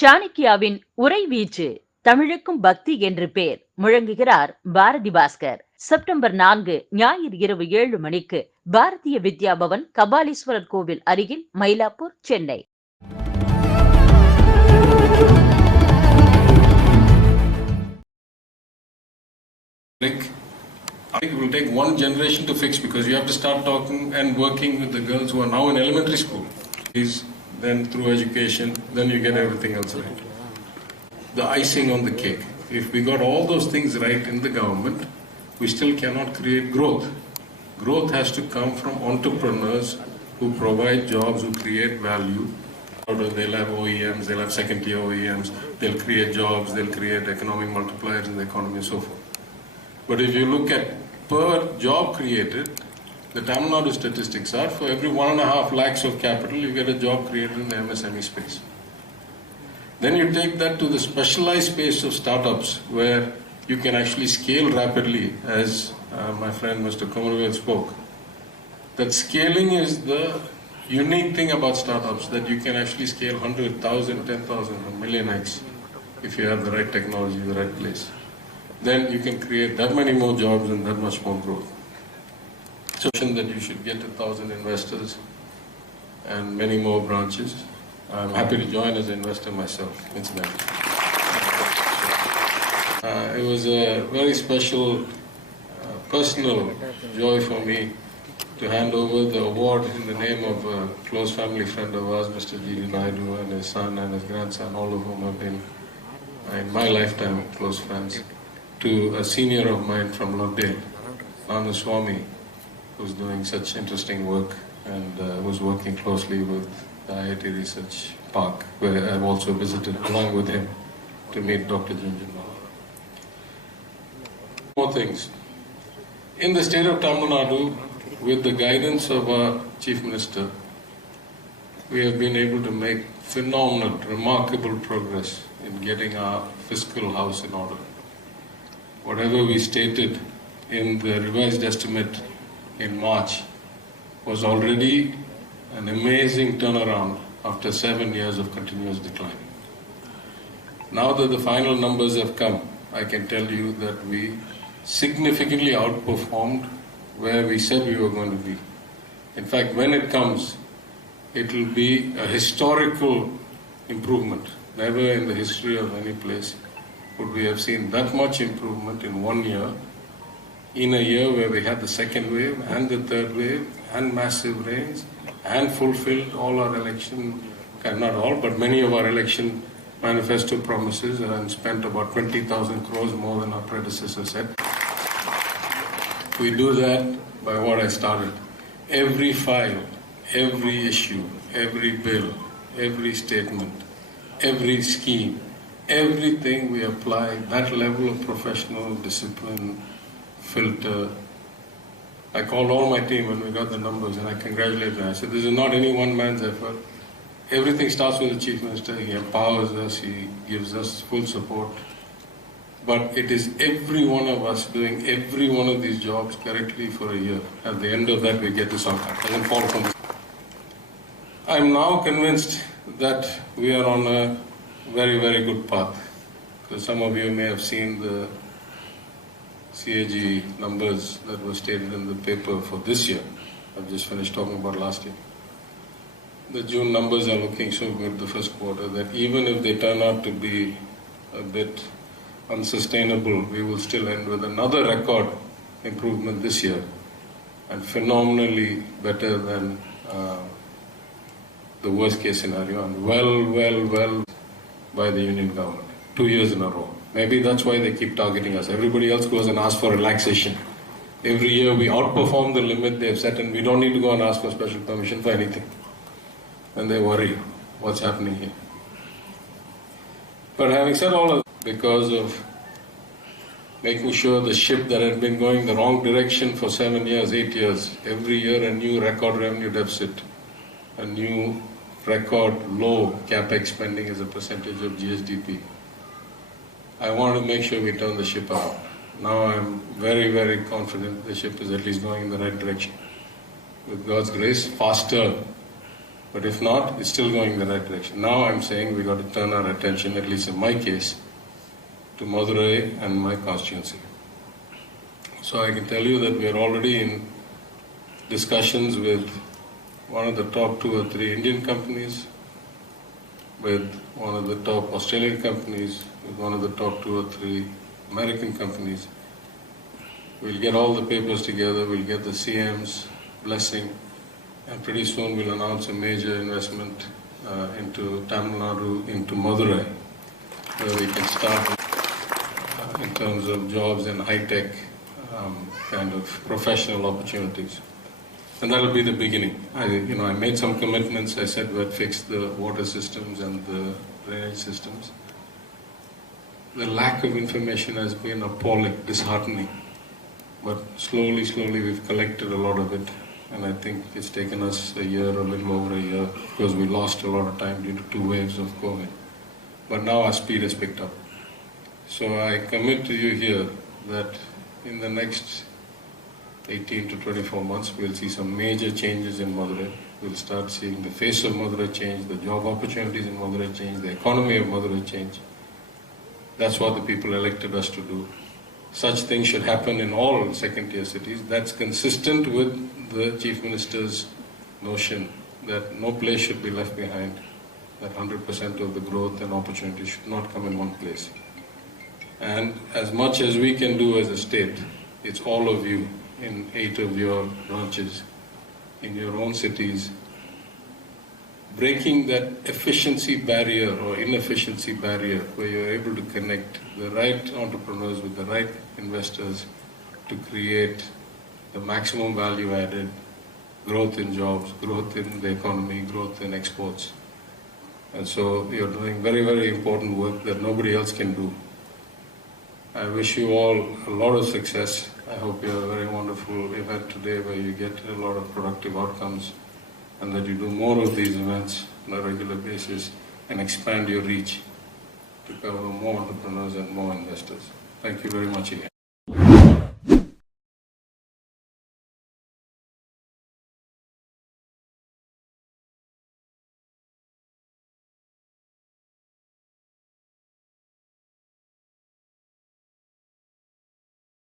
சாணக்கியாவின் உரைவீச்சு தமிழுக்கும் பக்தி என்று பேர் முழங்குகிறார் பாரதி பாஸ்கர். செப்டம்பர் 4 ஞாயிறு இரவு 7 மணிக்கு பாரதிய வித்யா பவன், கபாலீஸ்வரர் கோவில் அருகில், Mylapore, Chennai. I think it will take one generation to fix, because you have to start talking and working with the girls who are now in elementary school. Then through education, then you get everything else right. The icing on the cake. If we got all those things right in the government, we still cannot create growth. Growth has to come from entrepreneurs who provide jobs, who create value. They'll have OEMs, they'll have second-tier OEMs, they'll create jobs, they'll create economic multipliers in the economy and so forth. But if you look at per job created, the Tamil Nadu statistics are for every 1.5 lakhs of capital, you get a job created in the MSME space. Then you take that to the specialized space of startups, where you can actually scale rapidly, as my friend Mr. Palanivel spoke. That scaling is the unique thing about startups, that you can actually scale 100,000, 10,000, 1 million X if you have the right technology, the right place. Then you can create that many more jobs and that much more growth. So that you should get 1,000 investors and many more branches. I'm happy to join as an investor myself, incidentally. It was a very special personal joy for me to hand over the award in the name of a close family friend of ours, Mr. G. Naidu, and his son and his grandson, all of whom have been, in my lifetime, close friends, to a senior of mine from Lovedale, Nana Swami, who's doing such interesting work and was working closely with the IIT Research Park, where I've also visited along with him to meet Dr. Junjunwala. More things. In the state of Tamil Nadu, with the guidance of our Chief Minister, we have been able to make phenomenal, remarkable progress in getting our fiscal house in order. Whatever we stated in the revised estimate in March was already an amazing turnaround after 7 years of continuous decline. Now that the final numbers have come, I can tell you that we significantly outperformed where we said we were going to be. In fact, when it comes, it will be a historical improvement. Never in the history of any place would we have seen that much improvement in 1 year, in a year where we had the second wave and the third wave and massive rains and fulfilled all our election, not all, but many of our election manifesto promises, and spent about 20,000 crores more than our predecessor said. We do that by what I started. Every file, every issue, every bill, every statement, every scheme, everything we apply, that level of professional discipline, filter. I called all my team when we got the numbers and I congratulated them. I said, this is not any one man's effort. Everything starts with the Chief Minister. He empowers us, he gives us full support. But it is every one of us doing every one of these jobs correctly for a year. At the end of that, we get to something. It doesn't fall from this. I'm now convinced that we are on a very, very good path. Because some of you may have seen the CAG numbers that were stated in the paper for this year. I've just finished talking about last year. The June numbers are looking so good, the first quarter, that even if they turn out to be a bit unsustainable, we will still end with another record improvement this year, and phenomenally better than the worst case scenario, and well by the Union government. 2 years in a row. Maybe that's why they keep targeting us. Everybody else goes and asks for relaxation. Every year we outperform the limit they've set, and we don't need to go and ask for special permission for anything. And they worry what's happening here. But having said all of that, because of making sure the ship that had been going the wrong direction for 7 years, 8 years, every year a new record revenue deficit, a new record low capex spending as a percentage of GSDP. I want to make sure we turn the ship around. Now I'm very, very confident the ship is at least going in the right direction. With God's grace, faster But if not, it's still going in the right direction. Now I'm saying we got to turn our attention, at least in my case, to Madurai and my constituency. So I can tell you that we are already in discussions with one of the top 2 or 3 Indian companies, with one of the top Australian companies, with one of the top 2 or 3 American companies. We'll get all the papers together, we'll get the CM's blessing, and pretty soon we'll announce a major investment into Tamil Nadu, into Madurai, where we can start in terms of jobs and high-tech kind of professional opportunities. And that'll be the beginning. I made some commitments. I said we'd fix the water systems and the drainage systems. The lack of information has been appalling, disheartening. But slowly we've collected a lot of it. And I think it's taken us a year, a little over a year, because we lost a lot of time due to 2 waves of COVID. But now our speed has picked up. So I commit to you here that in the next 18 to 24 months, we'll see some major changes in Madurai. We'll start seeing the face of Madurai change, the job opportunities in Madurai change, the economy of Madurai change. That's what the people elected us to do. Such things should happen in all second-tier cities. That's consistent with the Chief Minister's notion that no place should be left behind, that 100% of the growth and opportunity should not come in one place. And as much as we can do as a state, it's all of you in 8 of your branches, in your own cities, breaking that efficiency barrier or inefficiency barrier where you're able to connect the right entrepreneurs with the right investors to create the maximum value added, growth in jobs, growth in the economy, growth in exports. And so you're doing very, very important work that nobody else can do. I wish you all a lot of success. I hope you have a very wonderful event today where you get a lot of productive outcomes and that you do more of these events on a regular basis and expand your reach to cover more entrepreneurs and more investors. Thank you very much again.